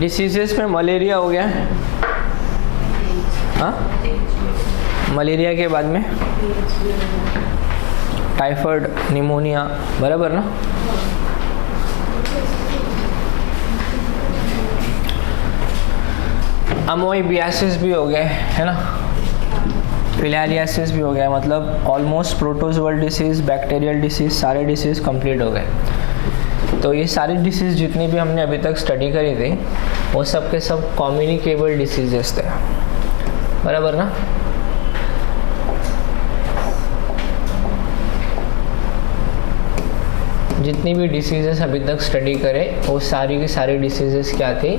Diseases में malaria हो गया, हाँ, मलेरिया के बाद में टाइफाइड, निमोनिया, बराबर ना। अमोइबियासिस भी हो गया है ना, फिलारियासिस भी हो गया, मतलब almost protozoal disease, bacterial disease, सारे डिसीज़ कंप्लीट हो गए। तो ये सारी डिसीज़ जितनी भी हमने अभी तक स्टडी करी थी वो सब के सब कम्युनिकेबल डिसीजेस थे, बराबर ना। जितनी भी डिसीजेस अभी तक स्टडी करें वो सारी की सारी डिसीजेस क्या थी,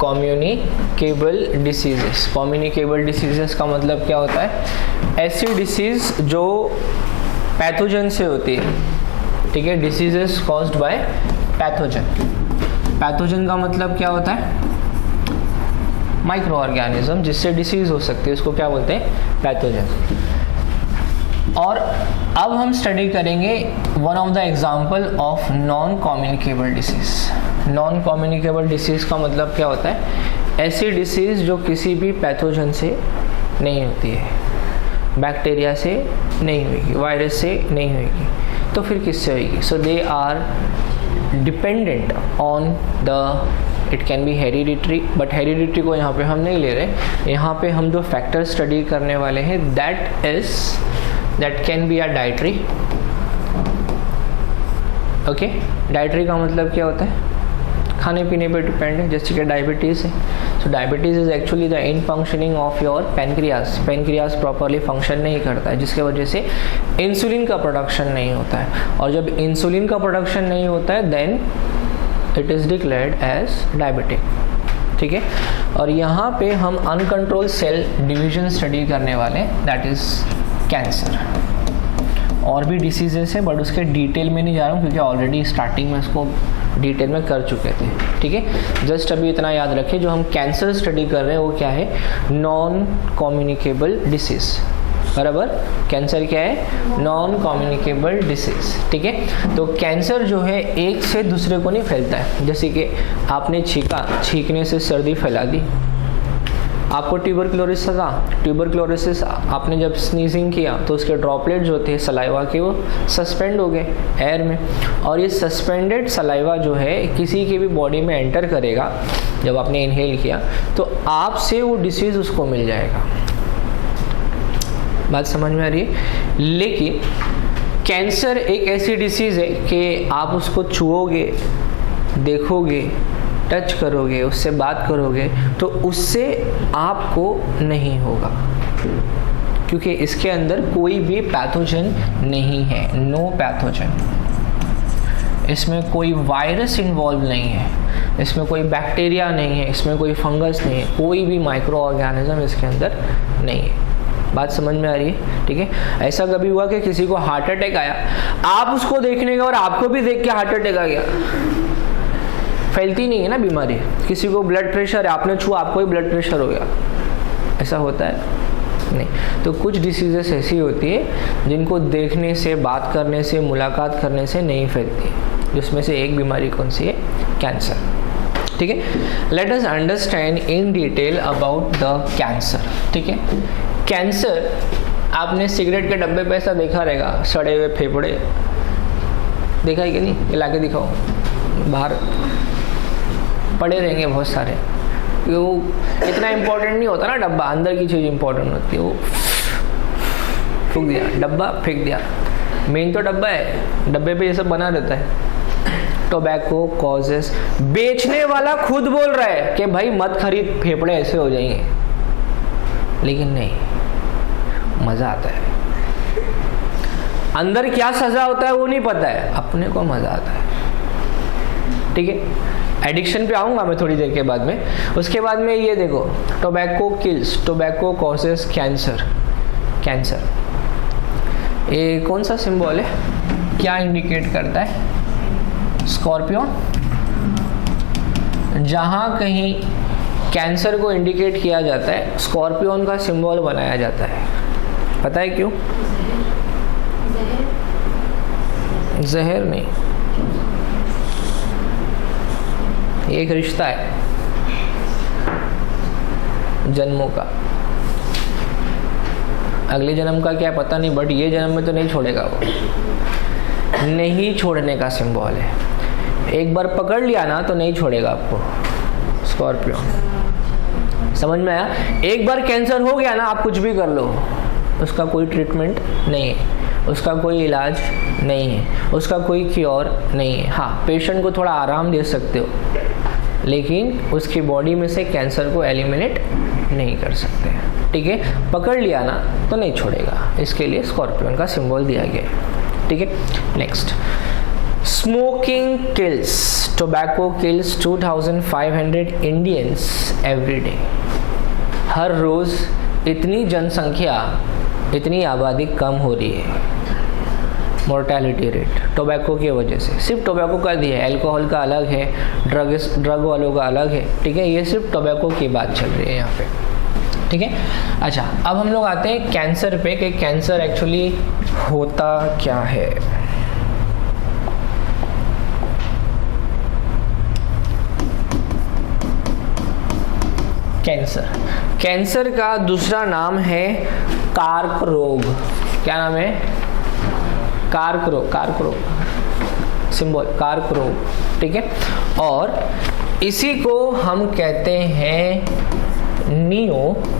कम्युनिकेबल डिसीजेस। कम्युनिकेबल डिसीजेस का मतलब क्या होता है, ऐसी डिसीज जो पैथोजन से होती है, ठीक है, diseases caused by pathogen. Pathogen का मतलब क्या होता है, माइक्रो ऑर्गेनिज्म जिससे डिसीज हो सकती है, उसको क्या बोलते हैं, पैथोजन। और अब हम स्टडी करेंगे one of the example of non communicable disease. Non communicable disease का मतलब क्या होता है, ऐसी डिसीज जो किसी भी पैथोजन से नहीं होती है, बैक्टीरिया से नहीं होगी, वायरस से नहीं होगी, तो फिर किससे होगी। So they are dependent on the, it can be hereditary, but hereditary को यहाँ पे हम नहीं ले रहे। यहाँ पे हम जो फैक्टर स्टडी करने वाले हैं that can be a dietary, okay. Dietary का मतलब क्या होता है, खाने पीने पे डिपेंड है, जैसे कि डायबिटीज़ है। So diabetes is actually the in functioning of your pancreas. Pancreas properly function नहीं करता है, जिसके वजह से इंसुलिन का प्रोडक्शन नहीं होता है, और जब इंसुलिन का प्रोडक्शन नहीं होता है then it is declared as diabetic, ठीक है। और यहाँ पे हम अनकंट्रोल सेल डिवीजन स्टडी करने वाले, दैट इज़ कैंसर। और भी डिसीजेस है बट उसके डिटेल में नहीं जा रहा हूँ क्योंकि ऑलरेडी स्टार्टिंग में इसको डिटेल में कर चुके थे, ठीक है। जस्ट अभी इतना याद रखें, जो हम कैंसर स्टडी कर रहे हैं वो क्या है, नॉन कम्युनिकेबल डिसीज, बराबर। कैंसर क्या है, नॉन कम्युनिकेबल डिसीज, ठीक है। तो कैंसर जो है एक से दूसरे को नहीं फैलता है, जैसे कि आपने छींका, छींकने से सर्दी फैला दी, आपको ट्यूबरक्लोसिस था, ट्यूबरक्लोसिस आपने जब स्नीजिंग किया तो उसके ड्रॉपलेट जो थे सलाइवा के वो सस्पेंड हो गए एयर में, और ये सस्पेंडेड सलाइवा जो है किसी के भी बॉडी में एंटर करेगा, जब आपने इनहेल किया तो आपसे वो डिसीज़ उसको मिल जाएगा। बात समझ में आ रही है। लेकिन कैंसर एक ऐसी डिसीज़ है कि आप उसको छुओगे, देखोगे, टच करोगे, उससे बात करोगे तो उससे आपको नहीं होगा, क्योंकि इसके अंदर कोई भी पैथोजन नहीं है, नो पैथोजन। इसमें कोई वायरस इन्वॉल्व नहीं है, इसमें कोई बैक्टीरिया नहीं है, इसमें कोई फंगस नहीं है, कोई भी माइक्रो ऑर्गेनिज्म इसके अंदर नहीं है। बात समझ में आ रही है, ठीक है। ऐसा कभी हुआ कि किसी को हार्ट अटैक आया, आप उसको देखने गए और आपको भी देख के हार्ट अटैक आ गया, फैलती नहीं है ना बीमारी। किसी को ब्लड प्रेशर है, आपने छुआ, आपको ही ब्लड प्रेशर हो गया, ऐसा होता है नहीं। तो कुछ डिसीजेस ऐसी होती है जिनको देखने से, बात करने से, मुलाकात करने से नहीं फैलती, जिसमें से एक बीमारी कौन सी है, कैंसर, ठीक है। Let us understand in detail about the cancer, ठीक है। कैंसर, आपने सिगरेट के डब्बे पे ऐसा देखा रहेगा, सड़े हुए फेफड़े, देखा है कि नहीं, ला के दिखाओ, बाहर पड़े रहेंगे बहुत सारे। वो इतना इम्पोर्टेंट नहीं होता ना डब्बा, अंदर की चीज़ इम्पोर्टेंट होती है। वो फूक दिया डब्बा, फेंक दिया, मेन तो डब्बा है, डब्बे पे ये सब बना रहता है। टोबैको कॉजेस, बेचने वाला खुद बोल रहा है कि भाई मत खरीद, फेफड़े ऐसे हो जाएंगे, लेकिन नहीं, मज़ा आता है। अंदर क्या सजा होता है वो नहीं पता है, अपने को मज़ा आता है, ठीक है। एडिक्शन पे आऊँगा मैं थोड़ी देर के बाद में। उसके बाद में ये देखो, tobacco kills, tobacco causes cancer. Cancer ये कौन सा सिंबल है, क्या इंडिकेट करता है, स्कॉर्पियन। जहाँ कहीं कैंसर को इंडिकेट किया जाता है स्कॉर्पियन का सिंबल बनाया जाता है, पता है क्यों? जहर नहीं, ये एक रिश्ता है जन्मों का। अगले जन्म का क्या पता नहीं, बट ये जन्म में तो नहीं छोड़ेगा वो। नहीं छोड़ने का सिंबल है। एक बार पकड़ लिया ना तो नहीं छोड़ेगा आपको स्कॉर्पियो। समझ में आया? एक बार कैंसर हो गया ना, आप कुछ भी कर लो, उसका कोई ट्रीटमेंट नहीं है, उसका कोई इलाज नहीं है, उसका कोई क्योर नहीं है। हाँ, पेशेंट को थोड़ा आराम दे सकते हो, लेकिन उसकी बॉडी में से कैंसर को एलिमिनेट नहीं कर सकते। ठीक है, पकड़ लिया ना तो नहीं छोड़ेगा, इसके लिए स्कॉर्पियन का सिंबल दिया गया है। ठीक है, next, smoking kills, tobacco kills 2500 Indians every day. हर रोज इतनी जनसंख्या, इतनी आबादी कम हो रही है, मोर्टेलिटी रेट टोबैको की वजह से। सिर्फ टोबैको का दिया है, अल्कोहल का अलग है, ड्रग वालों का अलग है। ठीक है, ये सिर्फ टोबैको की बात चल रही है यहाँ पे। ठीक है, अच्छा, अब हम लोग आते हैं कैंसर पे कि कैंसर एक्चुअली होता क्या है। कैंसर का दूसरा नाम है कार्क रोग। क्या नाम है? कार्क रोग सिंबल, कार्क रोग। ठीक है, और इसी को हम कहते हैं नियोप्लासिया।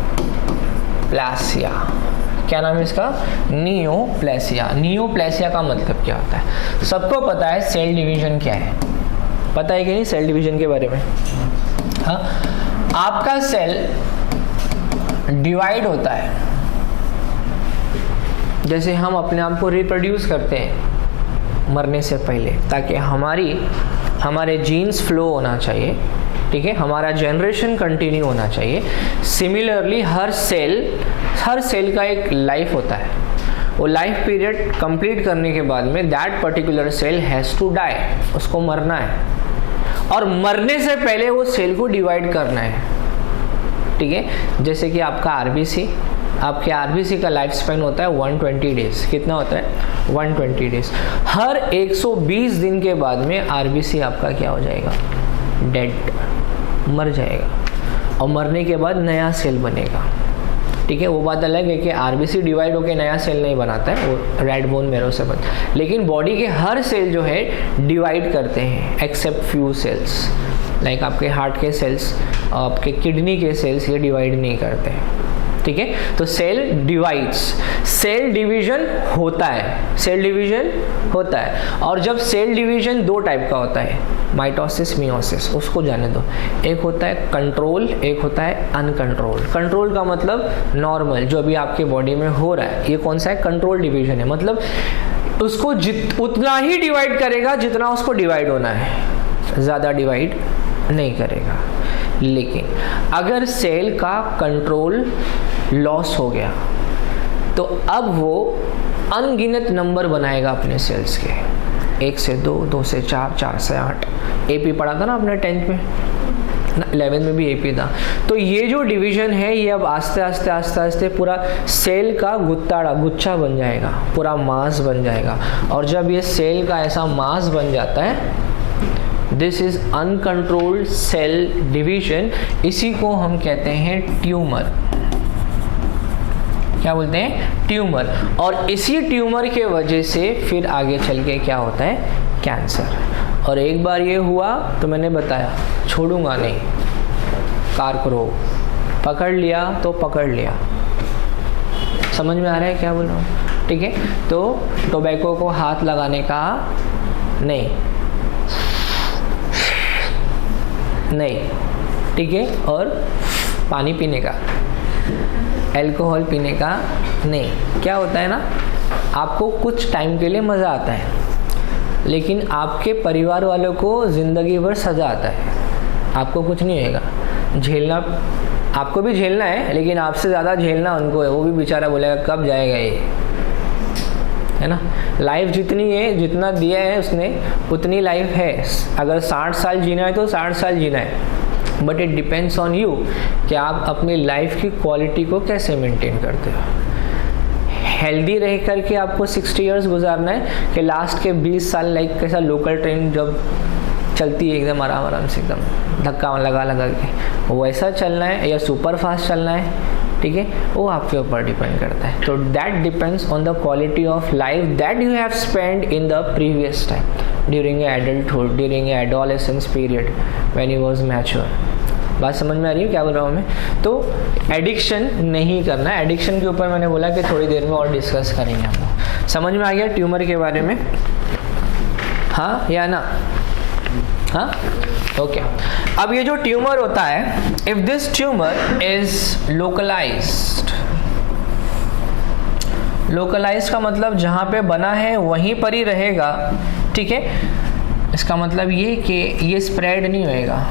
क्या नाम है इसका? नियोप्लासिया। नियोप्लासिया का मतलब क्या होता है? सबको पता है सेल डिवीजन क्या है, पता है कि नहीं सेल डिवीजन के बारे में? हाँ, आपका सेल डिवाइड होता है, जैसे हम अपने आप को रिप्रोड्यूस करते हैं मरने से पहले, ताकि हमारे जीन्स फ्लो होना चाहिए। ठीक है, हमारा जनरेशन कंटिन्यू होना चाहिए। सिमिलरली हर सेल का एक लाइफ होता है। वो लाइफ पीरियड कंप्लीट करने के बाद में that particular cell has to die, उसको मरना है, और मरने से पहले वो सेल को डिवाइड करना है। ठीक है, जैसे कि आपका आपके आरबीसी का लाइफ स्पैन होता है 120 डेज। कितना होता है? 120 डेज। हर 120 दिन के बाद में आरबीसी आपका क्या हो जाएगा? डेड, मर जाएगा, और मरने के बाद नया सेल बनेगा। ठीक है, वो बात अलग है कि आरबीसी डिवाइड होकर नया सेल नहीं बनाता है, वो रेड बोन मैरो से बनता है। लेकिन बॉडी के हर सेल जो है डिवाइड करते हैं, एक्सेप्ट फ्यू सेल्स, लाइक आपके हार्ट के सेल्स, आपके किडनी के सेल्स, ये डिवाइड नहीं करते हैं। ठीक है, तो सेल डिवाइड्स, सेल डिवीजन होता है। और जब सेल डिवीजन दो टाइप का होता है, माइटोसिस, मियोसिस, उसको जाने दो। एक होता है कंट्रोल, एक होता है अनकंट्रोल। कंट्रोल का मतलब नॉर्मल, जो अभी आपके बॉडी में हो रहा है, ये कौन सा है? कंट्रोल डिवीजन है। मतलब उसको उतना ही डिवाइड करेगा जितना उसको डिवाइड होना है, ज़्यादा डिवाइड नहीं करेगा। लेकिन अगर सेल का कंट्रोल लॉस हो गया तो अब वो अनगिनत नंबर बनाएगा अपने सेल्स के, 1 से 2, 2 से 4, 4 से 8। एपी पढ़ा था ना आपने 10th में, 11th में भी एपी था। तो ये जो डिवीजन है, ये अब आस्ते आस्ते पूरा सेल का गुच्छा बन जाएगा, पूरा मास बन जाएगा। और जब ये सेल का ऐसा मास बन जाता है, this is uncontrolled cell division. इसी को हम कहते हैं ट्यूमर। क्या बोलते हैं? ट्यूमर। और इसी ट्यूमर के वजह से फिर आगे चल के क्या होता है? कैंसर। और एक बार ये हुआ तो मैंने बताया, छोड़ूंगा नहीं। कार्क रोग, पकड़ लिया तो पकड़ लिया। समझ में आ रहा है क्या बोल रहा हूँ? ठीक है, तो टोबैको को हाथ लगाने का नहीं, ठीक है, और पानी पीने का, अल्कोहल पीने का नहीं। क्या होता है ना, आपको कुछ टाइम के लिए मज़ा आता है, लेकिन आपके परिवार वालों को ज़िंदगी भर सज़ा आता है। आपको कुछ नहीं होएगा, झेलना आपको भी झेलना है, लेकिन आपसे ज़्यादा झेलना उनको है। वो भी बेचारा बोलेगा कब जाएगा ये, है ना। लाइफ जितनी है, जितना दिया है उसने, उतनी लाइफ है। अगर 60 साल जीना है तो 60 साल जीना है, but it depends on you कि आप अपनी लाइफ की क्वालिटी को कैसे मेंटेन करते हो। हेल्दी रह करके आपको 60 इयर्स गुजारना है कि लास्ट के 20 साल लाइक कैसा लोकल ट्रेन जब चलती है एकदम आराम आराम से, एकदम धक्का लगा लगा के, वैसा चलना है या सुपर फास्ट चलना है, ठीक है, वो आपके ऊपर डिपेंड करता है। तो that depends on the quality of life that you have spend in the previous time, during adulthood, during adolescence period, when you was mature. बात समझ में आ रही है क्या बोल रहा हूँ मैं? तो एडिक्शन नहीं करना। एडिक्शन के ऊपर मैंने बोला कि थोड़ी देर में और डिस्कस करेंगे हम लोग। समझ में आ गया ट्यूमर के बारे में? हाँ या ना? हाँ, ओके। अब ये जो ट्यूमर होता है, if this tumour is localised, localised का मतलब जहां पे बना है वहीं पर ही रहेगा, ठीक है। इसका मतलब ये कि ये स्प्रेड नहीं होएगा,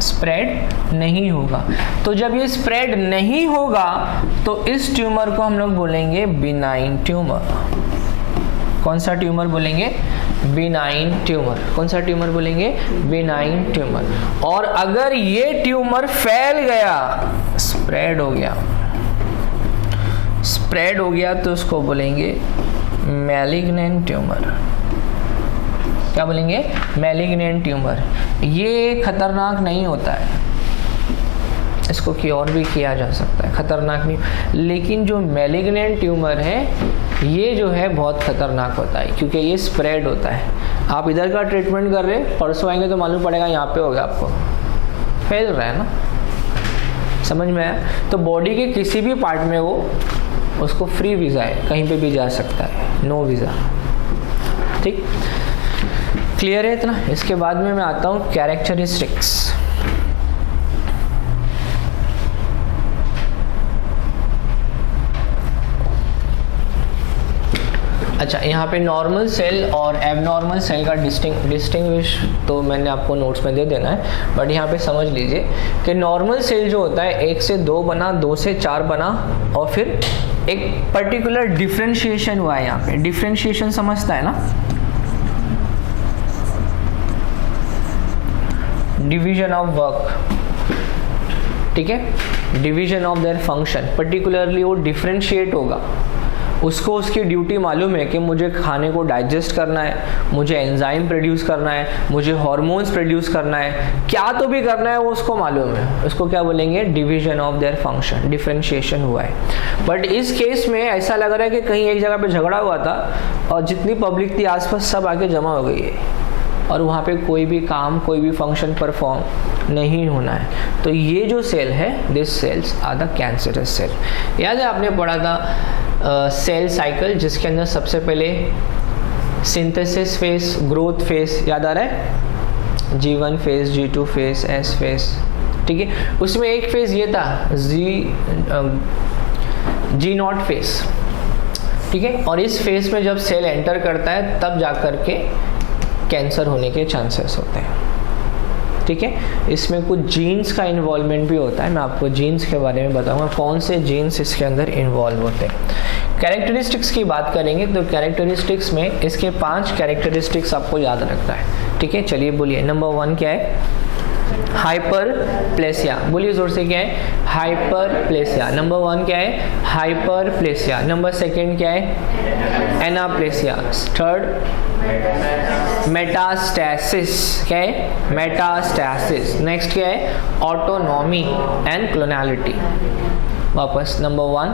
स्प्रेड नहीं होगा। तो जब ये स्प्रेड नहीं होगा तो इस ट्यूमर को हम लोग बोलेंगे बिनाइन ट्यूमर। कौन सा ट्यूमर बोलेंगे? Benign tumour. कौन सा ट्यूमर बोलेंगे? Benign tumour. और अगर ये ट्यूमर फैल गया, स्प्रेड हो गया, स्प्रेड हो गया तो उसको बोलेंगे मैलिग्नेंट ट्यूमर। क्या बोलेंगे? Malignant tumour. ये खतरनाक नहीं होता है, इसको क्योर भी किया जा सकता है, खतरनाक नहीं। लेकिन जो मैलिग्नेंट ट्यूमर है ये जो है बहुत खतरनाक होता है, क्योंकि ये स्प्रेड होता है। आप इधर का ट्रीटमेंट कर रहे, परसों आएंगे तो मालूम पड़ेगा यहाँ पे हो गया, आपको फैल रहा है ना। समझ में आया? तो बॉडी के किसी भी पार्ट में वो, उसको फ्री वीज़ा है, कहीं पे भी जा सकता है, नो वीज़ा। ठीक, क्लियर है इतना? इसके बाद में मैं आता हूँ कैरेक्टरिस्टिक्स। अच्छा, यहाँ पे नॉर्मल सेल और एबनॉर्मल सेल का डिस्टिंग्विश तो मैंने आपको नोट्स में दे देना है, बट यहाँ पे समझ लीजिए कि नॉर्मल सेल जो होता है 1 से 2 बना, 2 से 4 बना, और फिर एक पर्टिकुलर डिफ्रेंशिएशन हुआ है। यहाँ पे डिफ्रेंशिएशन समझता है ना? डिवीजन ऑफ वर्क, ठीक है, division of their function. Particularly वो डिफ्रेंशिएट होगा, उसको उसकी ड्यूटी मालूम है कि मुझे खाने को डाइजेस्ट करना है, मुझे एंजाइम प्रोड्यूस करना है, मुझे हार्मोन्स प्रोड्यूस करना है, क्या तो भी करना है वो उसको मालूम है। उसको क्या बोलेंगे? Division of their function, differentiation हुआ है। बट इस केस में ऐसा लग रहा है कि कहीं एक जगह पे झगड़ा हुआ था और जितनी पब्लिक थी आसपास सब आके जमा हो गई है, और वहाँ पे कोई भी काम, कोई भी फंक्शन परफॉर्म नहीं होना है। तो ये जो सेल है, this cells are the cancerous cell. याद है आपने पढ़ा था सेल साइकिल, जिसके अंदर सबसे पहले सिंथेसिस फेस, ग्रोथ फेस, याद आ रहा है? G1 face, G2 face, S face, ठीक है। उसमें एक फेस ये था G0 फेस, ठीक है। और इस फेस में जब सेल एंटर करता है तब जाकर के कैंसर होने के चांसेस होते हैं, ठीक है। इसमें कुछ जीन्स का इन्वॉल्वमेंट भी होता है, मैं आपको जीन्स के बारे में बताऊंगा कौन से जीन्स इसके अंदर इन्वॉल्व होते हैं। कैरेक्टरिस्टिक्स की बात करेंगे तो कैरेक्टरिस्टिक्स में इसके 5 कैरेक्टरिस्टिक्स आपको याद रखना है, ठीक है। चलिए बोलिए। नंबर 1 क्या है? हाइपरप्लेसिया। बोलिए जोर से, क्या है? हाइपरप्लेसिया। नंबर 1 क्या है? हाइपरप्लेसिया। नंबर 2 क्या है? एनाप्लेसिया। 3 मेटास्टैसिस। क्या है? मेटास्टैसिस। नेक्स्ट क्या है? Autonomy and clonality. वापस नंबर 1,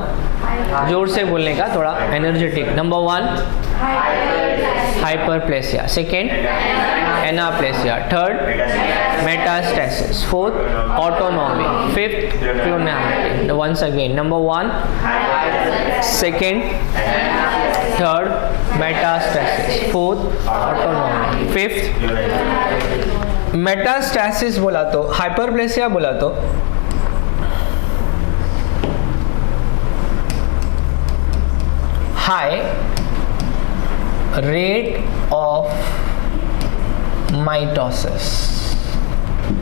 जोर से बोलने का, थोड़ा energetic. Number 1 hyperplasia, 2 anaplasia, 3 metastasis, 4 autonomy, 5 clonality. Once again, number 1, 2, 3 metastasis, 4 autonomy, 5 metastasis. बोला तो हाइपरप्लेसिया बोला तो हाई रेट ऑफ माइटोसिस,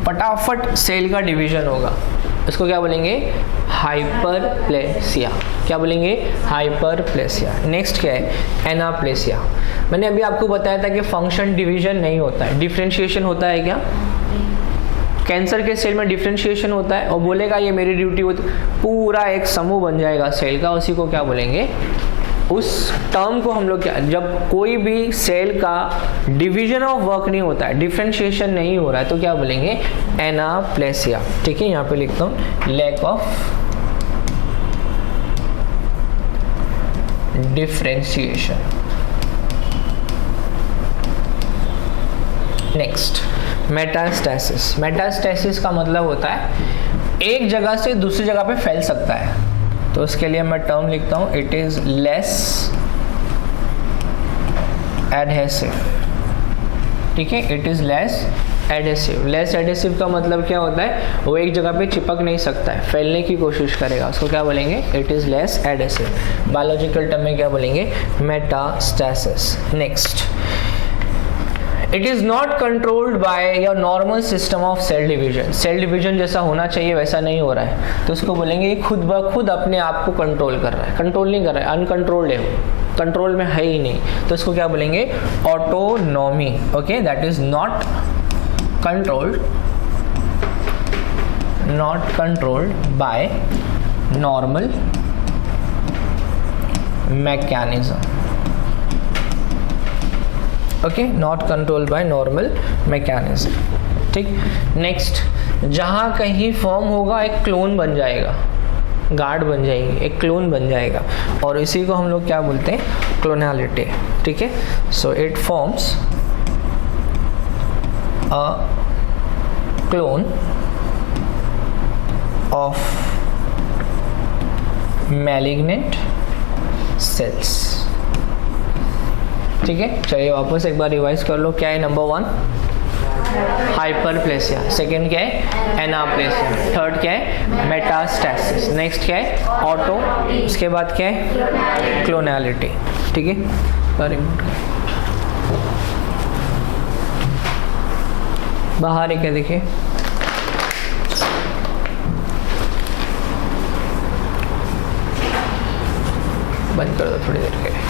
फटाफट सेल का डिवीजन होगा, इसको क्या बोलेंगे? हाइपरप्लेसिया। क्या बोलेंगे? हाइपरप्लेसिया। नेक्स्ट क्या है? एनाप्लेसिया। मैंने अभी आपको बताया था कि फंक्शन डिवीजन नहीं होता है, डिफरेंशिएशन होता है। क्या कैंसर के सेल में डिफरेंशिएशन होता है? और बोलेगा ये मेरी ड्यूटी होती, पूरा एक समूह बन जाएगा सेल का, उसी को क्या बोलेंगे? उस टर्म को हम लोग क्या, जब कोई भी सेल का डिवीजन ऑफ वर्क नहीं होता है, डिफरेंशिएशन नहीं हो रहा है, तो क्या बोलेंगे, एनाप्लेसिया। ठीक है, यहाँ पे लिखता हूँ lack of differentiation. Next, metastasis. Metastasis का मतलब होता है एक जगह से दूसरी जगह पे फैल सकता है, तो उसके लिए मैं टर्म लिखता हूं, इट इज लेस एडहेसिव। ठीक है, it is less adhesive. Less adhesive का मतलब क्या होता है, वो एक जगह पे चिपक नहीं सकता है, फैलने की कोशिश करेगा, उसको क्या बोलेंगे, it is less adhesive. Biological term में क्या बोलेंगे, metastasis. Next, it is not controlled by your normal system of cell division. Cell division जैसा होना चाहिए वैसा नहीं हो रहा है, तो उसको बोलेंगे खुद ब खुद अपने आप को कंट्रोल कर रहा है। कंट्रोल नहीं कर रहा है, अनकंट्रोल्ड है, कंट्रोल में है ही नहीं, तो इसको क्या बोलेंगे, autonomy. Okay, that is not controlled by normal mechanism. Okay, not control by normal mechanism. ठीक, नेक्स्ट, जहाँ कहीं फॉर्म होगा एक क्लोन बन जाएगा, गार्ड बन जाएगी, एक क्लोन बन जाएगा, और इसी को हम लोग क्या बोलते हैं, क्लोनैलिटी। ठीक है, so it forms a clone of malignant sales. ठीक है, चलिए वापस एक बार रिवाइज कर लो। क्या है, नंबर 1 हाइपरप्लेसिया, सेकंड क्या है, एनाप्लेसिया, थर्ड क्या है, मेटास्टैसिस, नेक्स्ट क्या है, ऑटो, उसके बाद क्या है, क्लोनैलिटी। ठीक है, बाहर है क्या, देखिए बंद कर दो थोड़ी देर के लिए।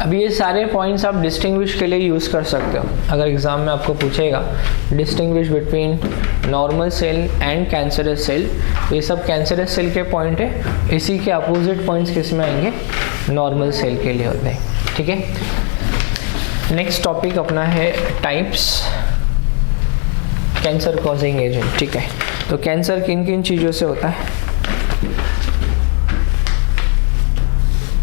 अब ये सारे पॉइंट्स आप डिस्टिंग्विश के लिए यूज़ कर सकते हो। अगर एग्ज़ाम में आपको पूछेगा distinguish between normal cell and cancerous cell, ये सब कैंसरस सेल के पॉइंट है, इसी के अपोजिट पॉइंट्स किस में आएंगे, नॉर्मल सेल के लिए होते हैं। ठीक है, नेक्स्ट टॉपिक अपना है टाइप्स कैंसर कॉजिंग एजेंट। ठीक है, तो कैंसर किन किन चीज़ों से होता है,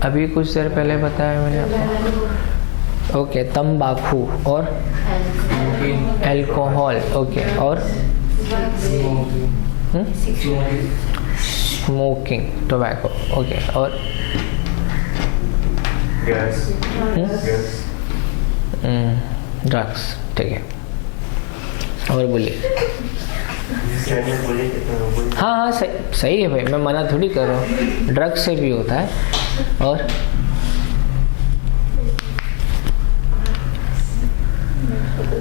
अभी कुछ देर पहले बताया मैंने आपको। ओके, तंबाकू और अल्कोहल। ओके, और स्मोकिंग, टोबैको। ओके, और ड्रग्स। ठीक है, और बोलिए। हाँ हाँ, सही है भाई, मैं मना थोड़ी कर रहा हूँ, ड्रग्स से भी होता है। और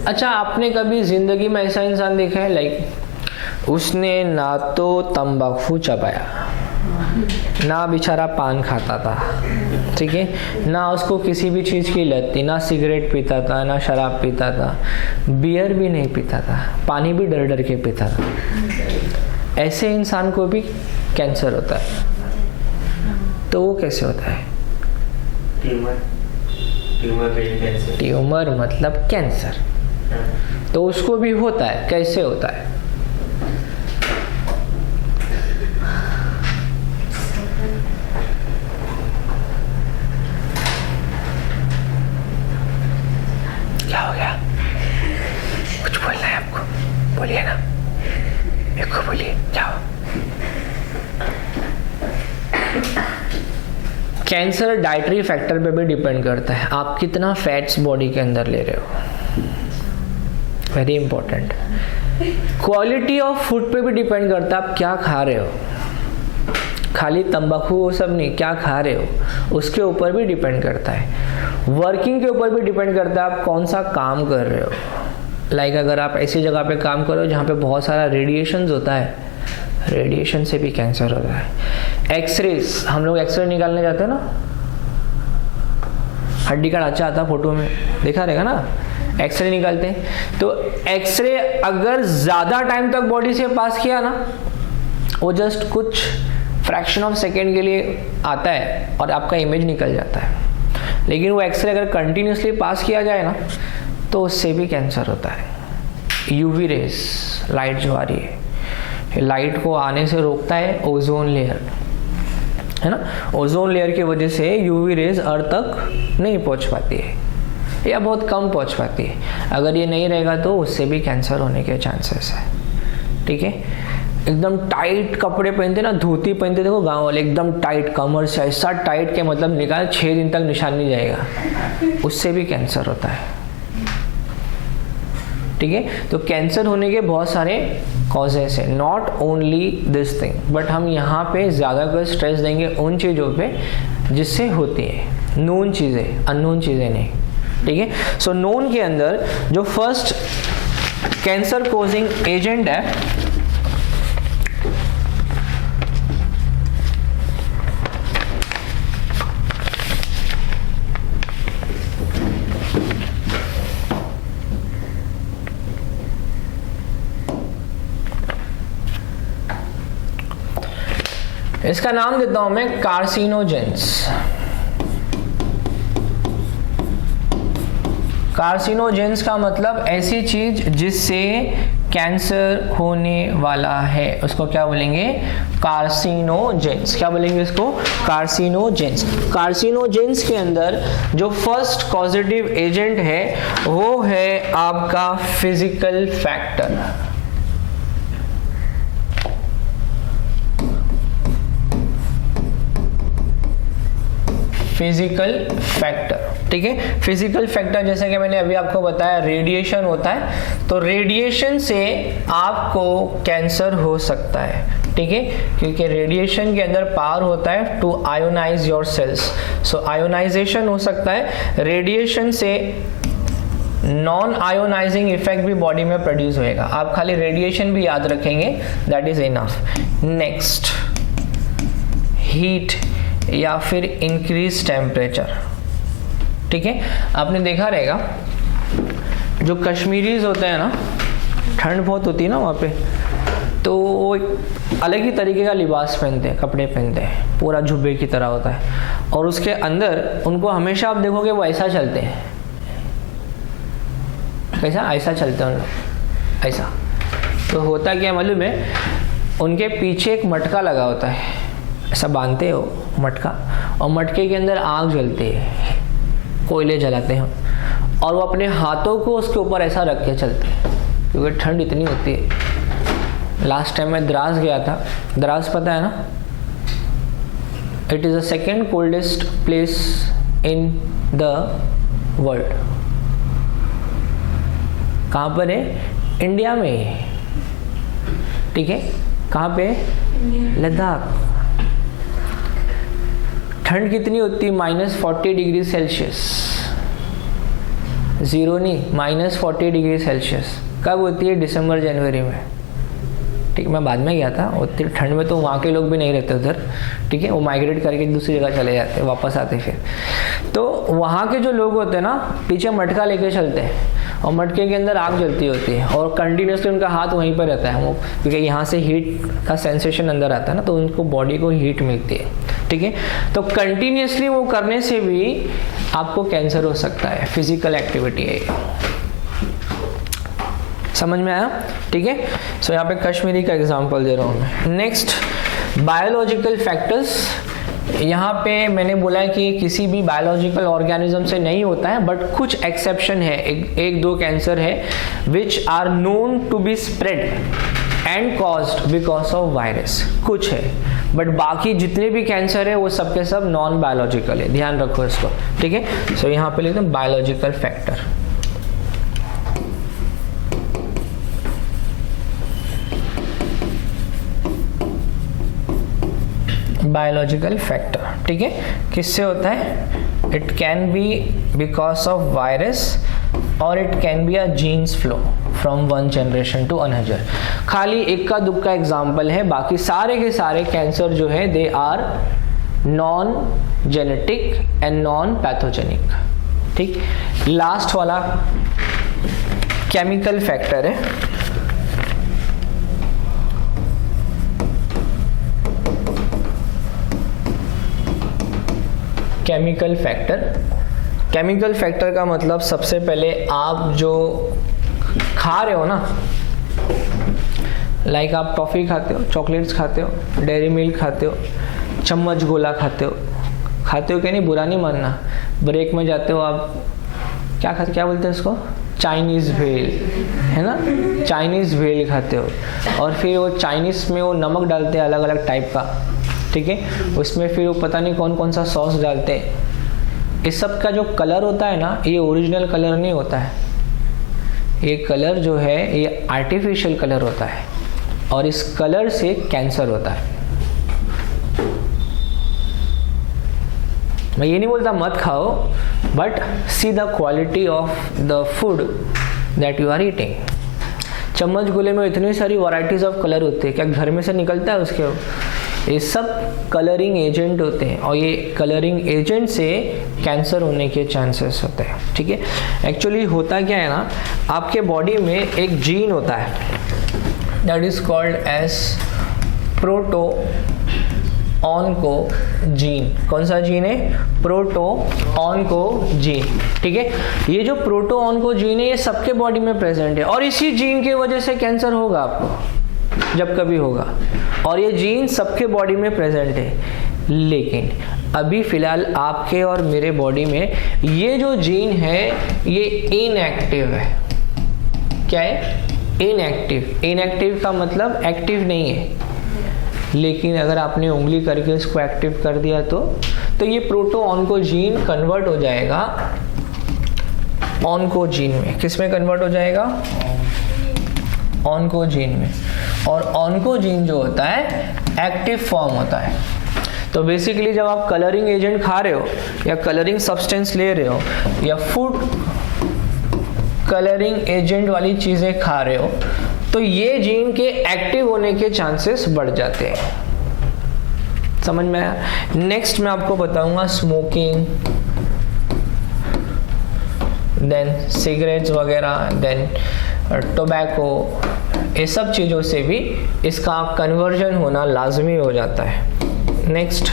अच्छा, आपने कभी जिंदगी में ऐसा इंसान देखा है, लाइक उसने ना तो तंबाकू चबाया, ना बेचारा पान खाता था, ठीक है, ना उसको किसी भी चीज़ की लत थी, ना सिगरेट पीता था, ना शराब पीता था, बियर भी नहीं पीता था, पानी भी डर डर के पीता था, ऐसे इंसान को भी कैंसर होता है। तो वो कैसे होता है, ट्यूमर मतलब कैंसर, तो उसको भी होता है, कैसे होता है, क्या हो गया, कुछ बोलना है आपको, बोलिए ना, मेरे को बोलिए, क्या हो। कैंसर डाइटरी फैक्टर पे भी डिपेंड करता है, आप कितना फैट्स बॉडी के अंदर ले रहे हो, very important. Quality of food पे भी डिपेंड करता है, आप क्या खा रहे हो, खाली तंबाकू वो सब नहीं, क्या खा रहे हो उसके ऊपर भी डिपेंड करता है। वर्किंग के ऊपर भी डिपेंड करता है, आप कौन सा काम कर रहे हो। लाइक अगर आप ऐसी जगह पे काम करो जहाँ पे बहुत सारा रेडिएशन होता है, रेडिएशन से भी कैंसर होता है। एक्सरेज, हम लोग एक्सरे निकालने जाते हैं ना, हड्डी का ढांचा आता फोटो में देखा रहेगा ना, एक्सरे निकालते हैं। तो एक्सरे अगर ज़्यादा टाइम तक बॉडी से पास किया ना, वो जस्ट कुछ फ्रैक्शन ऑफ सेकेंड के लिए आता है और आपका इमेज निकल जाता है। लेकिन वो एक्सरे अगर कंटिन्यूसली पास किया जाए ना, तो उससे भी कैंसर होता है। यूवी रेज, लाइट जो आ रही है, लाइट को आने से रोकता है ओजोन लेयर, है ना। ओजोन लेयर की वजह से यूवी रेज अर्थ तक नहीं पहुंच पाती है या बहुत कम पहुंच पाती है। अगर ये नहीं रहेगा तो उससे भी कैंसर होने के चांसेस है। ठीक है, एकदम टाइट कपड़े पहनते ना, धोती पहनते, देखो गांव वाले एकदम टाइट, कमर से ऐसा टाइट के मतलब निकाल 6 दिन तक निशान नहीं जाएगा, उससे भी कैंसर होता है। ठीक है, तो कैंसर होने के बहुत सारे कॉजेस है, not only this thing, but हम यहाँ पे ज़्यादातर स्ट्रेस देंगे उन चीज़ों पे जिससे होती है, नोन चीज़ें, अननोन चीज़ें नहीं। ठीक है, सो नोन के अंदर जो फर्स्ट कैंसर कोजिंग एजेंट है इसका नाम देता हूं मैं कार्सिनोजेंस। कार्सिनोजेंस का मतलब ऐसी चीज जिससे कैंसर होने वाला है, उसको क्या बोलेंगे? कार्सिनोजेंस। क्या बोलेंगे इसको? कार्सिनोजेंस। कार्सिनोजेंस के अंदर जो फर्स्ट पॉजिटिव एजेंट है वो है आपका फिजिकल फैक्टर। Physical factor. ठीक है, फिजिकल फैक्टर जैसे कि मैंने अभी आपको बताया रेडिएशन होता है, तो रेडिएशन से आपको कैंसर हो सकता है। ठीक है, क्योंकि रेडिएशन के अंदर पावर होता है to ionise your cells, so ionisation हो सकता है। रेडिएशन से नॉन आयोनाइजिंग इफेक्ट भी बॉडी में प्रोड्यूस होएगा। आप खाली रेडिएशन भी याद रखेंगे, that is enough. Next, heat या फिर इंक्रीज टेम्परेचर। ठीक है, आपने देखा रहेगा जो कश्मीरीज होते हैं ना, ठंड बहुत होती है ना वहाँ पे, तो वो एक अलग ही तरीके का लिबास पहनते हैं, कपड़े पहनते हैं, पूरा जुब्बे की तरह होता है, और उसके अंदर उनको हमेशा आप देखोगे वो ऐसा चलते हैं। कैसा? ऐसा चलते हैं उन लोग, ऐसा। तो होता क्या मालूम है, उनके पीछे एक मटका लगा होता है, ऐसा बांधते हो मटका, और मटके के अंदर आग जलती है, कोयले जलाते हैं, और वो अपने हाथों को उसके ऊपर ऐसा रख के चलते हैं क्योंकि ठंड इतनी होती है। लास्ट टाइम मैं द्रास गया था, द्रास पता है ना, it is the second coldest place in the world. कहाँ पर है? इंडिया में। ठीक है, कहाँ पे? लद्दाख। ठंड कितनी होती है? -40 डिग्री सेल्सियस, जीरो नहीं, -40 डिग्री सेल्सियस। कब होती है? दिसंबर जनवरी में। ठीक, मैं बाद में गया था, उतनी ठंड में तो वहाँ के लोग भी नहीं रहते उधर। ठीक है, वो माइग्रेट करके दूसरी जगह चले जाते, वापस आते फिर। तो वहाँ के जो लोग होते हैं ना, पीछे मटका लेके चलते हैं, और मटके के अंदर आग जलती होती है, और कंटिन्यूसली उनका हाथ वहीं पर रहता है, वो क्योंकि यहाँ से हीट का सेंसेशन अंदर आता है ना, तो उनको बॉडी को हीट मिलती है। ठीक है, तो कंटिन्यूसली वो करने से भी आपको कैंसर हो सकता है। फिजिकल एक्टिविटी है, समझ में आया? ठीक है, सो यहाँ पे कश्मीरी का एग्जांपल दे रहा हूँ मैं। Next, biological factors. यहाँ पे मैंने बोला है कि किसी भी बायोलॉजिकल ऑर्गेनिज्म से नहीं होता है, बट कुछ एक्सेप्शन है, एक दो कैंसर है which are known to be spread and caused because of virus. कुछ है, बट बाकी जितने भी कैंसर है वो सब के सब नॉन बायोलॉजिकल है, ध्यान रखो इसको। ठीक है, सो यहाँ पे लिखते हैं बायोलॉजिकल फैक्टर। बायोलॉजिकल फैक्टर, ठीक है, किससे होता है? It can be because of virus और it can be a genes flow from one generation to another. खाली इक्का दुक्का एग्जाम्पल है, बाकी सारे के सारे कैंसर जो है they are non genetic and non pathogenic. ठीक, लास्ट वाला केमिकल फैक्टर है। केमिकल फैक्टर का मतलब सबसे पहले आप जो खा रहे हो ना, लाइक आप टॉफ़ी खाते हो, चॉकलेट्स खाते हो, डेयरी मिल्क खाते हो, चम्मच गोला खाते हो कि नहीं, बुरा नहीं मानना। ब्रेक में जाते हो आप क्या बोलते हैं उसको, चाइनीज़ भेल, है ना, चाइनीज़ भेल खाते हो, और फिर वो चाइनीज़ में वो नमक डालते हैं अलग अलग टाइप का, ठीक है, उसमें फिर वो पता नहीं कौन कौन सा सॉस डालते हैं। इस सब का जो कलर होता है ना, ये ओरिजिनल कलर नहीं होता है, ये कलर जो है ये आर्टिफिशियल कलर होता है, और इस कलर से कैंसर होता है। मैं ये नहीं बोलता मत खाओ, but see the quality of the food that you are eating. चम्मच गोले में इतनी सारी वैरायटीज ऑफ कलर होते हैं, क्या घर में से निकलता है उसके? ये सब कलरिंग एजेंट होते हैं, और ये कलरिंग एजेंट से कैंसर होने के चांसेस होते हैं, ठीक है। एक्चुअली होता क्या है ना, आपके बॉडी में एक जीन होता है that is called as proto-oncogene. कौन सा जीन है? प्रोटो-ऑन्को-जीन, ठीक है। ये जो प्रोटो-ऑन्को-जीन है ये सबके बॉडी में प्रेजेंट है, और इसी जीन की वजह से कैंसर होगा आपको जब कभी होगा, और ये जीन सबके बॉडी में प्रेजेंट है। लेकिन अभी फिलहाल आपके और मेरे बॉडी में ये जो जीन है ये इनएक्टिव है। क्या है? इनएक्टिव। इनएक्टिव का मतलब एक्टिव नहीं है, लेकिन अगर आपने उंगली करके इसको एक्टिव कर दिया तो ये प्रोटो-ऑन्को-जीन कन्वर्ट हो जाएगा ऑन्को-जीन में। किस में कन्वर्ट हो जाएगा? ऑन्को-जीन में। और ऑन्को-जीन जो होता है एक्टिव फॉर्म होता है। तो बेसिकली जब आप कलरिंग एजेंट खा रहे हो या कलरिंग सब्सटेंस ले रहे हो या फूड कलरिंग एजेंट वाली चीजें खा रहे हो, तो ये जीन के एक्टिव होने के चांसेस बढ़ जाते हैं। समझ में आया? नेक्स्ट मैं आपको बताऊंगा स्मोकिंग, देन सिगरेट्स वगैरह, देन टोबैको, ये सब चीज़ों से भी इसका कन्वर्जन होना लाजमी हो जाता है। नेक्स्ट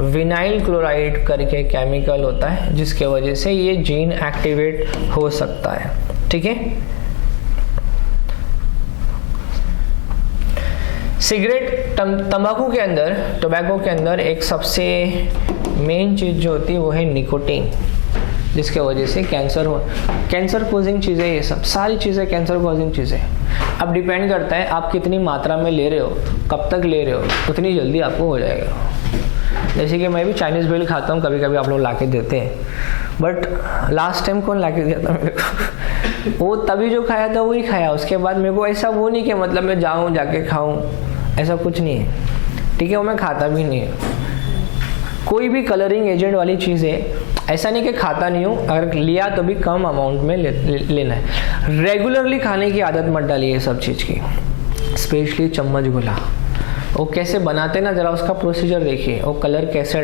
विनाइल क्लोराइड करके केमिकल होता है जिसके वजह से ये जीन एक्टिवेट हो सकता है, ठीक है। सिगरेट तंबाकू के अंदर, टोबैको के अंदर एक सबसे मेन चीज़ जो होती है वो है निकोटीन, जिसके वजह से कैंसर कोजिंग चीज़ें, ये सब सारी चीज़ें कैंसर कोजिंग चीज़ें। अब डिपेंड करता है आप कितनी मात्रा में ले रहे हो, कब तक ले रहे हो, उतनी जल्दी आपको हो जाएगा। जैसे कि मैं भी चाइनीज़ भेल खाता हूँ, कभी कभी आप लोग ला के देते हैं, बट लास्ट टाइम कौन ला के दिया था मेरे को? वो तभी जो खाया था वही खाया, उसके बाद मेरे को ऐसा वो नहीं कि मतलब मैं जाऊँ जाके खाऊँ, ऐसा कुछ नहीं है, ठीक है। वो मैं खाता भी नहीं है। कोई भी कलरिंग एजेंट वाली चीज़ें ऐसा नहीं कि खाता नहीं हूँ, अगर लिया तो भी कम अमाउंट में लेना है। रेगुलरली खाने की आदत मत डालिए ये सब चीज़ की, स्पेशली चम्मच गोला। वो कैसे बनाते ना, ज़रा उसका प्रोसीजर देखिए, वो कलर कैसे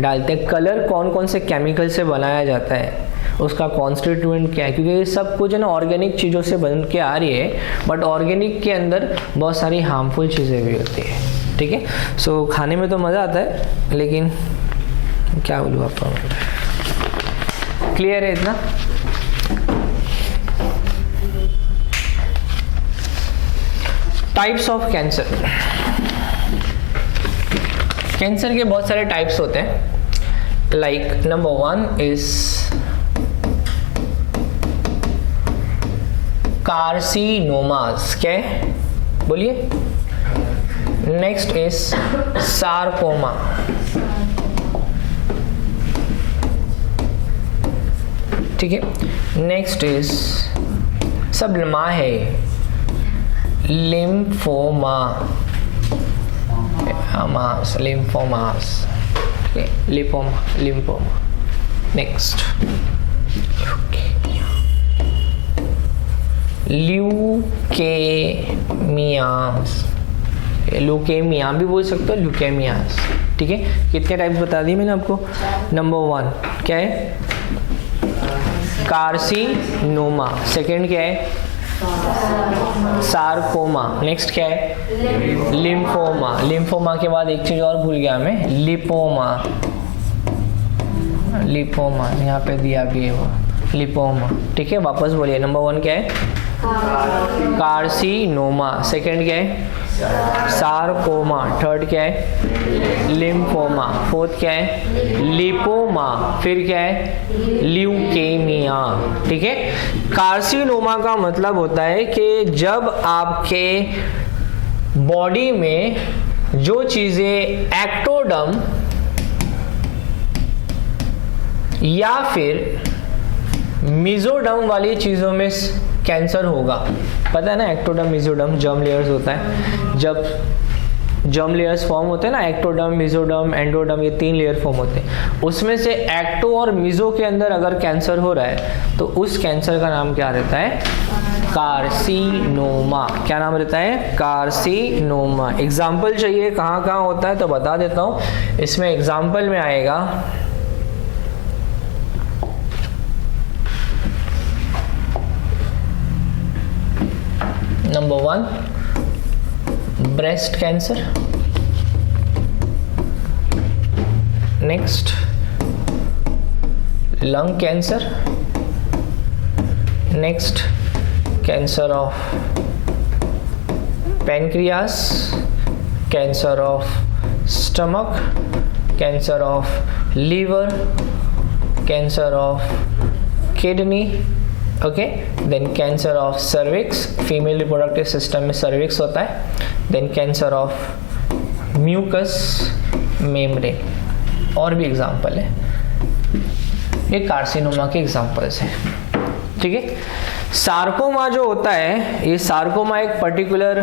डालते हैं, कलर कौन कौन से केमिकल से बनाया जाता है, उसका कॉन्स्टिट्यूएंट क्या है, क्योंकि ये सब कुछ है ना ऑर्गेनिक चीज़ों से बन के आ रही है, बट ऑर्गेनिक के अंदर बहुत सारी हार्मफुल चीज़ें भी होती है, ठीक है। सो खाने में तो मज़ा आता है, लेकिन क्या बोलूँ आपको, क्लियर है इतना? Types of cancer. कैंसर के बहुत सारे टाइप्स होते हैं, लाइक नंबर 1 इज कार्सिनोमास। क्या है? बोलिए। नेक्स्ट इज सार्कोमा, ठीक है। नेक्स्ट इज सब मा है, lymphoma, lymphomas, lymphoma. Next leukaemias, leukaemia भी बोल सकते हो, ल्यूकेमियास, ठीक है। कितने टाइप्स बता दिए मैंने आपको। नंबर 1 क्या है? कार्सिनोमा। सेकंड क्या है? सार्कोमा। नेक्स्ट क्या है? लिम्फोमा। लिम्फोमा के बाद एक चीज और भूल गया मैं, लिपोमा। लिपोमा यहाँ पे दिया भी है वो, लिपोमा। ठीक है, वापस बोलिए। नंबर 1 क्या है? कार्सिनोमा। सेकंड क्या है? सार्कोमा। थर्ड क्या है? लिम्फोमा। फोर्थ क्या है? लिपोमा। फिर क्या है? ल्यूकेमिया। ठीक है, कार्सिनोमा का मतलब होता है कि जब आपके बॉडी में जो चीजें एक्टोडर्म या फिर मेसोडर्म वाली चीजों में कैंसर होगा, पता है ना, एक्टोडर्म मेसोडर्म जर्म लेयर्स होता है। जब जर्म लेयर्स फॉर्म होते हैं ना, एक्टोडर्म, मेसोडर्म, एंडोडर्म, ये 3 लेयर फॉर्म होते हैं। उसमें से एक्टो और मेसो के अंदर अगर कैंसर हो रहा है तो उस कैंसर का नाम क्या रहता है? कार्सिनोमा। क्या नाम रहता है? कार्सिनोमा। एग्जाम्पल चाहिए कहाँ कहाँ होता है तो बता देता हूँ। इसमें एग्जाम्पल में आएगा number 1 breast cancer, next lung cancer, next cancer of pancreas, cancer of stomach, cancer of liver, cancer of kidney, okay, then cancer of cervix, female reproductive system में सर्विक्स होता है, then cancer of mucus membrane, और भी example है। ये carcinoma के examples हैं। ठीक है, सार्कोमा जो होता है, ये सार्कोमा एक पर्टिकुलर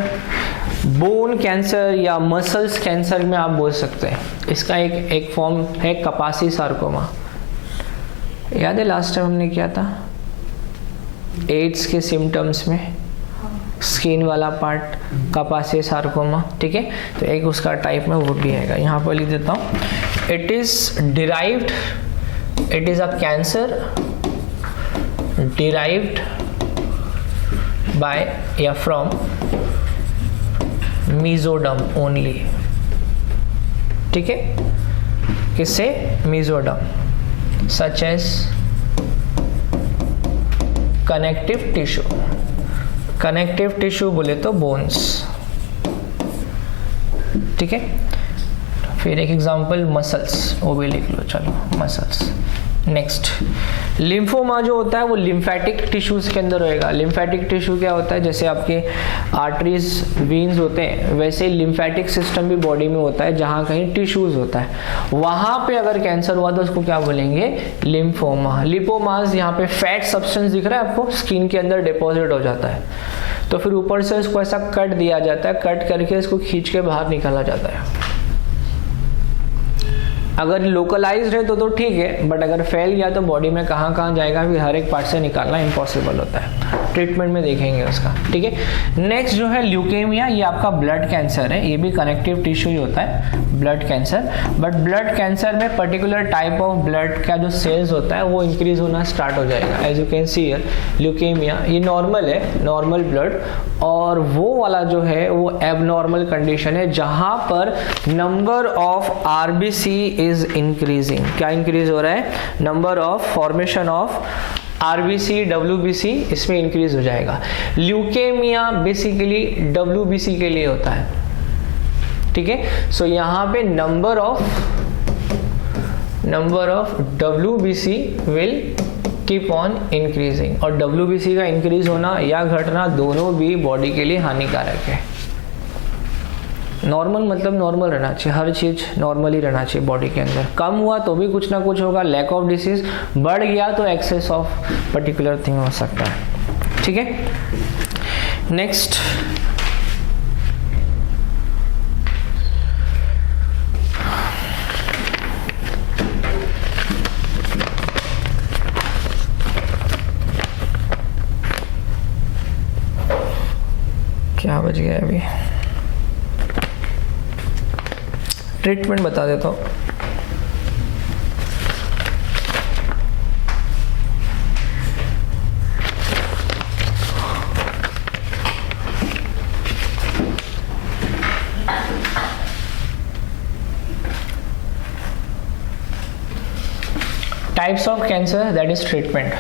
बोन कैंसर या मसल्स कैंसर में आप बोल सकते हैं। इसका एक फॉर्म है कपासी सार्कोमा। याद है लास्ट टाइम हमने किया था एड्स के सिम्टम्स में स्किन वाला पार्ट कपासी सार्कोमा। ठीक है, तो एक उसका टाइप में वो भी आएगा। यहाँ पर लिख देता हूँ, it is a cancer derived by या फ्रॉम मेसोडर्म ओनली। ठीक है, किससे? Mesoderm, such as connective tissue. Connective tissue बोले तो बोन्स। ठीक है, फिर एक एग्जांपल मसल्स, वो भी लिख लो, चलो मसल्स। नेक्स्ट लिम्फोमा जो होता है वो लिम्फेटिक टिश्यूज के अंदर होएगा। लिम्फेटिक टिश्यू क्या होता है? जैसे आपके आर्टरीज, वीन्स होते हैं, वैसे लिम्फेटिक सिस्टम भी बॉडी में होता है, जहाँ कहीं टिश्यूज होता है, वहाँ पे अगर कैंसर हुआ तो उसको क्या बोलेंगे? लिम्फोमा। लिपोमास, यहाँ पे फैट सब्सटेंस दिख रहा है आपको, स्किन के अंदर डिपॉजिट हो जाता है, तो फिर ऊपर से इसको ऐसा कट दिया जाता है, कट करके इसको खींच के बाहर निकाला जाता है। अगर लोकलाइज्ड है तो ठीक है, बट अगर फैल गया तो बॉडी में कहाँ कहाँ जाएगा, फिर हर एक पार्ट से निकालना इम्पॉसिबल होता है। ट्रीटमेंट में देखेंगे उसका। ठीक है, नेक्स्ट जो है ल्यूकेमिया, ये आपका ब्लड कैंसर है। ये भी कनेक्टिव टिश्यू ही होता है, blood cancer. But blood cancer में पर्टिकुलर टाइप ऑफ ब्लड का जो सेल्स होता है वो इंक्रीज होना स्टार्ट हो जाएगा। As you can see here, leukaemia ये नॉर्मल है, नॉर्मल ब्लड, और वो वाला जो है वो एबनॉर्मल कंडीशन है, जहाँ पर number of RBC is increasing. क्या इंक्रीज हो रहा है? Number of formation of RBC, WBC, इसमें इंक्रीज हो जाएगा। ल्यूकेमिया बेसिकली डब्ल्यूबीसी के लिए होता है। ठीक है, सो यहाँ पे number of WBC will keep on increasing, और डब्ल्यूबीसी का इंक्रीज होना या घटना दोनों भी बॉडी के लिए हानिकारक है। नॉर्मल मतलब नॉर्मल रहना चाहिए, हर चीज़ नॉर्मली रहना चाहिए बॉडी के अंदर। कम हुआ तो भी कुछ ना कुछ होगा, लैक ऑफ डिसीज, बढ़ गया तो एक्सेस ऑफ पर्टिकुलर थिंग हो सकता है। ठीक है, नेक्स्ट क्या बच गया अभी? ट्रीटमेंट बता देता हूँ। Types of cancer that is treatment.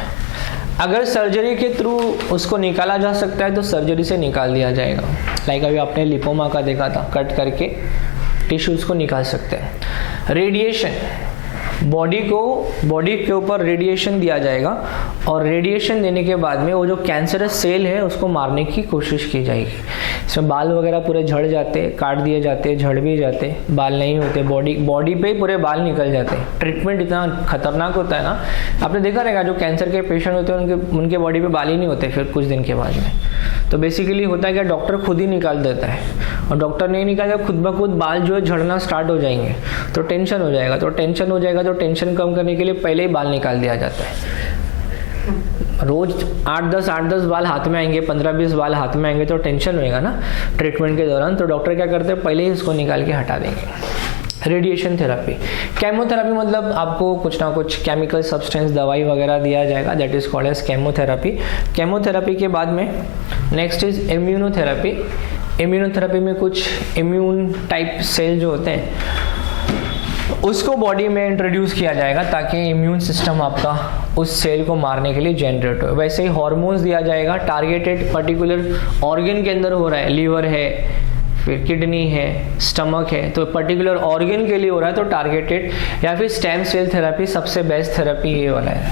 अगर सर्जरी के थ्रू उसको निकाला जा सकता है तो सर्जरी से निकाल दिया जाएगा। लाइक अभी आपने लिपोमा का देखा था, कट करके टिश्यूज को निकाल सकते हैं। रेडिएशन, बॉडी के ऊपर रेडिएशन दिया जाएगा और रेडिएशन देने के बाद में वो जो कैंसरस सेल है उसको मारने की कोशिश की जाएगी। इसमें बाल वगैरह पूरे झड़ जाते, काट दिए जाते, झड़ भी जाते, बाल नहीं होते, बॉडी पे ही पूरे बाल निकल जाते। ट्रीटमेंट इतना खतरनाक होता है ना, आपने देखा रहेगा जो कैंसर के पेशेंट होते हैं उनके बॉडी पे बाल ही नहीं होते फिर कुछ दिन के बाद में। तो बेसिकली होता है कि डॉक्टर खुद ही निकाल देता है, और डॉक्टर नहीं निकालेगा खुद ब खुद बाल जो है झड़ना स्टार्ट हो जाएंगे, तो टेंशन हो जाएगा। तो टेंशन कम करने के लिए पहले ही बाल निकाल दिया जाता है। रोज 8-10 बाल हाथ में आएंगे, 15-20 बाल हाथ में आएंगे तो टेंशन होएगा ना ट्रीटमेंट के दौरान। तो डॉक्टर क्या करते हैं, पहले ही इसको निकाल के हटा देंगे। रेडिएशन थेरेपी, केमोथेरेपी मतलब आपको कुछ ना कुछ केमिकल सब्सटेंस दवाई वगैरह दिया जाएगा, that is called as chemotherapy. Chemotherapy के बाद में नेक्स्ट इज इम्यूनोथेरेपी। इम्यूनोथेरेपी में कुछ इम्यून टाइप सेल जो होते हैं उसको बॉडी में इंट्रोड्यूस किया जाएगा ताकि इम्यून सिस्टम आपका उस सेल को मारने के लिए जनरेट हो। वैसे ही हार्मोन्स दिया जाएगा, टारगेटेड पर्टिकुलर ऑर्गन के अंदर हो रहा है, लीवर है, फिर किडनी है, स्टमक है, तो पर्टिकुलर ऑर्गन के लिए हो रहा है तो टारगेटेड, या फिर स्टेम सेल थेरेपी सबसे बेस्ट थेरेपी ये वाला है,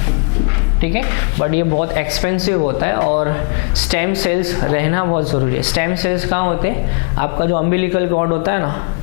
ठीक है। बट ये बहुत एक्सपेंसिव होता है और स्टेम सेल्स रहना बहुत ज़रूरी है। स्टेम सेल्स कहाँ होते हैं, आपका जो अम्बिलिकल कॉर्ड होता है ना,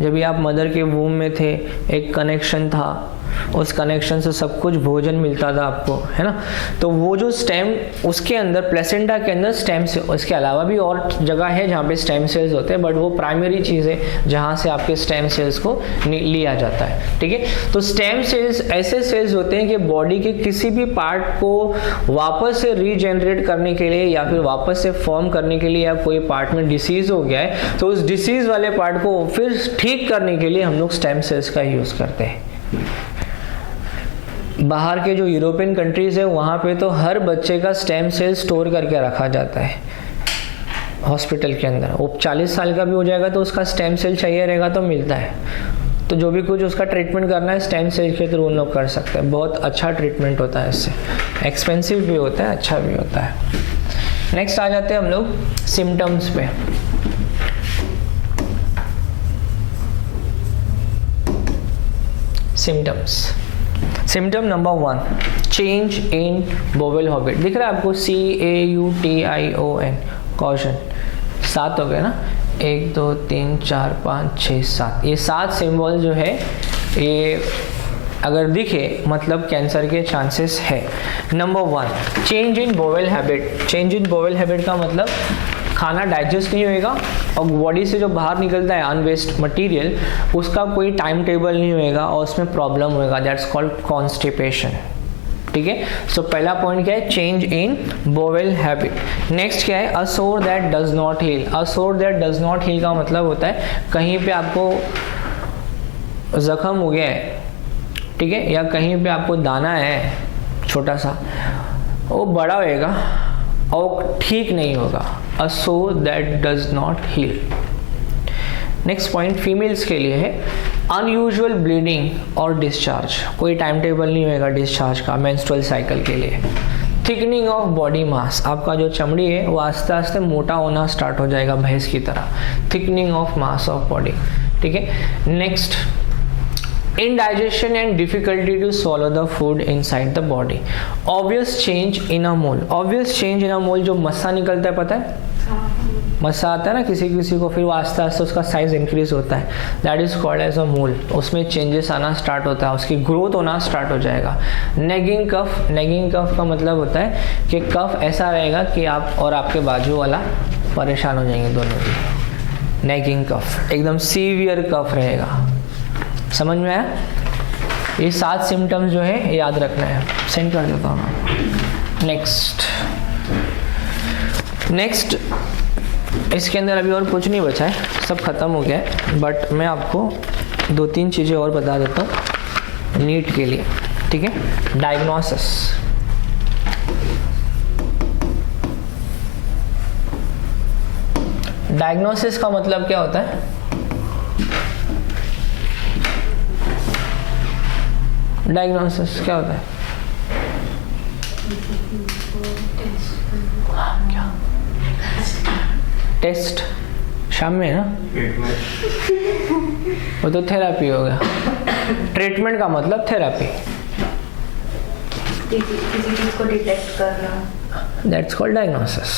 जब भी आप मदर के वूम में थे एक कनेक्शन था, उस कनेक्शन से सब कुछ भोजन मिलता था आपको, है ना। तो वो जो स्टेम, उसके अंदर प्लेसेंटा के अंदर स्टेम से, उसके अलावा भी और जगह है जहाँ पे स्टेम सेल्स होते हैं, बट वो प्राइमरी चीज़ है जहाँ से आपके स्टेम सेल्स को लिया जाता है, ठीक है। तो स्टेम सेल्स ऐसे सेल्स होते हैं कि बॉडी के किसी भी पार्ट को वापस से रीजनरेट करने के लिए या फिर वापस से फॉर्म करने के लिए, या कोई पार्ट में डिसीज हो गया है तो उस डिसीज वाले पार्ट को फिर ठीक करने के लिए हम लोग स्टेम सेल्स का यूज़ करते हैं। बाहर के जो यूरोपियन कंट्रीज है वहाँ पे तो हर बच्चे का स्टेम सेल स्टोर करके रखा जाता है हॉस्पिटल के अंदर। वो 40 साल का भी हो जाएगा तो उसका स्टेम सेल चाहिए रहेगा तो मिलता है। तो जो भी कुछ उसका ट्रीटमेंट करना है स्टेम सेल के थ्रू उन लोग कर सकते हैं। बहुत अच्छा ट्रीटमेंट होता है इससे, एक्सपेंसिव भी होता है, अच्छा भी होता है। नेक्स्ट आ जाते हैं हम लोग सिम्टम्स पे। Symptom number 1, change in bowel habit. दिख रहा है आपको, CAUTION, कॉशन। 7 हो गए ना, 1 2 3 4 5 6 7। ये 7 सिंबल जो है ये अगर दिखे मतलब कैंसर के चांसेस है। Number 1, change in bowel habit. Change in bowel habit का मतलब खाना डाइजेस्ट नहीं होएगा और बॉडी से जो बाहर निकलता है अनवेस्ट मटेरियल उसका कोई टाइम टेबल नहीं होएगा और उसमें प्रॉब्लम होएगा, दैट्स कॉल्ड कॉन्स्टिपेशन, ठीक है। सो पहला पॉइंट क्या है, change in bowel habit. Next क्या है, अ सोर दैट डज नॉट हील। अ सोर दैट डज नॉट हील का मतलब होता है कहीं पे आपको जख्म हो गया है, ठीक है, या कहीं पे आपको दाना है छोटा सा, वो बड़ा होएगा और ठीक नहीं होगा। A sore that does not heal. Next point females के लिए है, अनयूजुअल ब्लीडिंग और डिस्चार्ज। कोई टाइम टेबल नहीं होगा डिस्चार्ज का मेंस्ट्रुअल साइकिल के लिए। थिकनिंग ऑफ बॉडी मास, आपका जो चमड़ी है वो आस्ते आस्ते मोटा होना स्टार्ट हो जाएगा भैंस की तरह। Thickening of mass of body, ठीक है। Next, indigestion and difficulty to swallow the food inside the body. Obvious change in a mole. Obvious change in a mole, जो मस्सा निकलता है, पता है मस्सा आता है ना किसी किसी को, फिर वो आस्ते आस्ते उसका साइज इंक्रीज होता है, that is called as a mole. उसमें चेंजेस आना स्टार्ट होता है, उसकी ग्रोथ होना स्टार्ट हो जाएगा। नेगिंग कफ। नेगिंग कफ का मतलब होता है कि कफ ऐसा रहेगा कि आप और आपके बाजू वाला परेशान हो जाएंगे दोनों भी। नेगिंग कफ एकदम सीवियर कफ रहेगा, समझ में आया। ये 7 सिम्टम्स जो है याद रखना है, सेंड कर देता हूँ। नेक्स्ट इसके अंदर अभी और कुछ नहीं बचा है, सब खत्म हो गया है, बट मैं आपको 2-3 चीज़ें और बता देता हूँ नीट के लिए, ठीक है। डायग्नोसिस। डायग्नोसिस का मतलब क्या होता है, डायग्नोसिस क्या होता है? क्या टेस्ट? शाम में है ना, वो तो थेरापी होगा। ट्रीटमेंट का मतलब थेरापी, किसी चीज को डिटेक्ट करना, that's called diagnosis.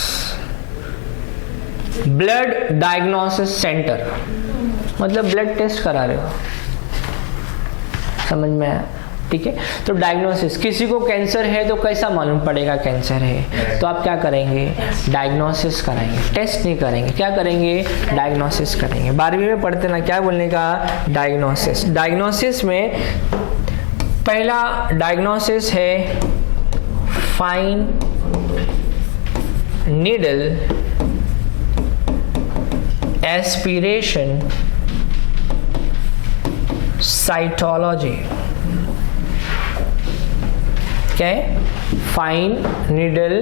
Blood diagnosis centre मतलब ब्लड टेस्ट करा रहे हो, समझ में आया? ठीक है, तो डायग्नोसिस, किसी को कैंसर है तो कैसा मालूम पड़ेगा कैंसर है? तो आप क्या करेंगे? डायग्नोसिस कराएंगे, टेस्ट नहीं करेंगे, क्या करेंगे? डायग्नोसिस करेंगे। 12वीं में पढ़ते ना, क्या बोलने का? डायग्नोसिस। डायग्नोसिस में पहला डायग्नोसिस है फाइन नीडल एस्पिरेशन साइटोलॉजी। क्या है? Fine needle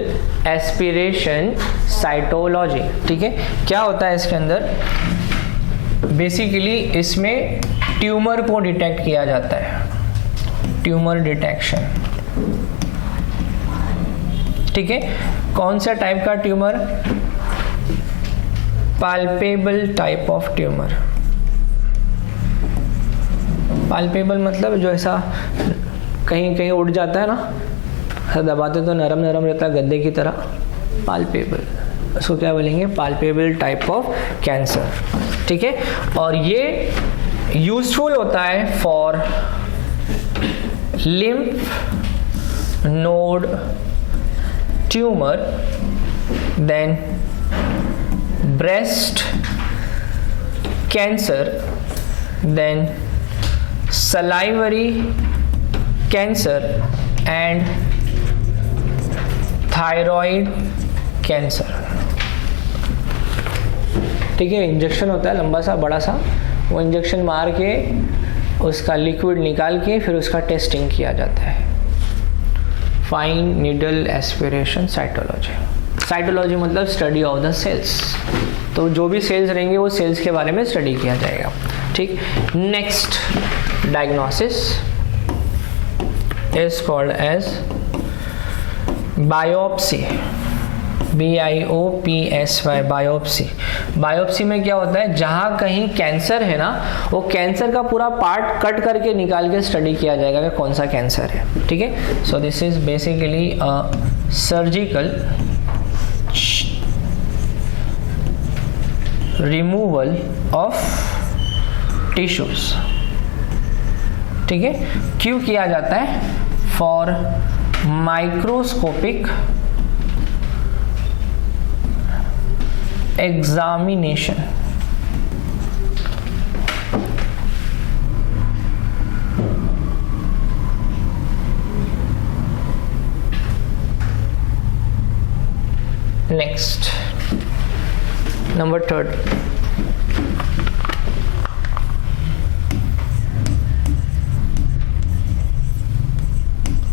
aspiration cytology. ठीक है, क्या होता है इसके अंदर? बेसिकली इसमें ट्यूमर को डिटेक्ट किया जाता है, ट्यूमर डिटेक्शन। ठीक है, कौन सा टाइप का tumour? Palpable type of tumour. Palpable मतलब जो ऐसा कहीं कहीं उड़ जाता है ना, दबाते तो नरम नरम रहता है गद्दे की तरह, पाल्पेबल, उसको क्या बोलेंगे? Palpable type of cancer. ठीक है, और ये यूजफुल होता है for lymph node tumour, then breast cancer, then salivary cancer and thyroid cancer। ठीक है, इंजेक्शन होता है लंबा सा बड़ा सा, वो इंजेक्शन मार के उसका लिक्विड निकाल के फिर उसका टेस्टिंग किया जाता है। Fine needle aspiration cytology. Cytology मतलब स्टडी ऑफ द सेल्स, तो जो भी सेल्स रहेंगे वो सेल्स के बारे में स्टडी किया जाएगा। ठीक, next diagnosis is called as biopsy, BIOPSY, biopsy. Biopsy में क्या होता है? जहाँ कहीं कैंसर है ना, वो कैंसर का पूरा पार्ट कट करके निकाल के स्टडी किया जाएगा कि कौन सा कैंसर है। ठीक है, so this is basically a surgical removal of tissues. ठीक है, क्यों किया जाता है? For microscopic examination. Next, number 3,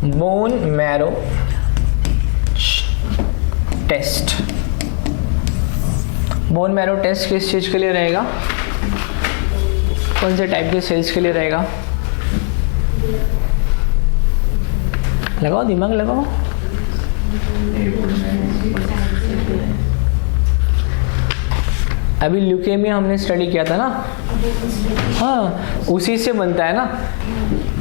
bone marrow test. Bone marrow test किस चीज़ के लिए रहेगा? कौन से टाइप के सेल्स के लिए रहेगा? लगाओ दिमाग लगाओ। अभी ल्यूकेमिया हमने स्टडी किया था ना, हाँ, उसी से बनता है ना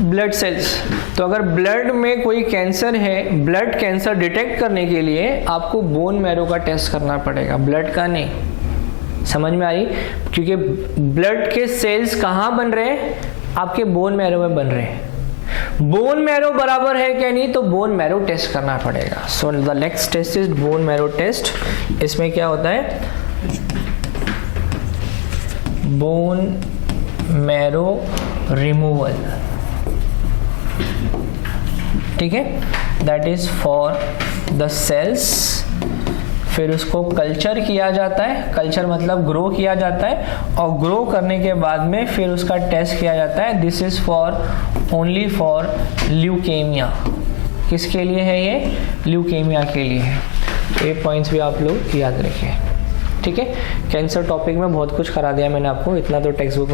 ब्लड सेल्स। तो अगर ब्लड में कोई कैंसर है, ब्लड कैंसर डिटेक्ट करने के लिए आपको बोन मैरो का टेस्ट करना पड़ेगा, ब्लड का नहीं। समझ में आई? क्योंकि ब्लड के सेल्स कहाँ बन रहे हैं? आपके बोन मैरो में बन रहे हैं। बोन मैरो बराबर है क्या नहीं, तो बोन मैरो टेस्ट करना पड़ेगा। So the next test is bone marrow test. इसमें क्या होता है? Bone marrow removal. ठीक है, that is for the cells. फिर उसको कल्चर किया जाता है, कल्चर मतलब ग्रो किया जाता है, और ग्रो करने के बाद में फिर उसका टेस्ट किया जाता है। This is for only for leukaemia. किसके लिए है ये? ल्यूकेमिया के लिए है। ये पॉइंट्स भी आप लोग याद रखिए। ठीक है, कैंसर टॉपिक में बहुत कुछ करा दिया मैंने आपको, इतना तो टेक्स्ट बुक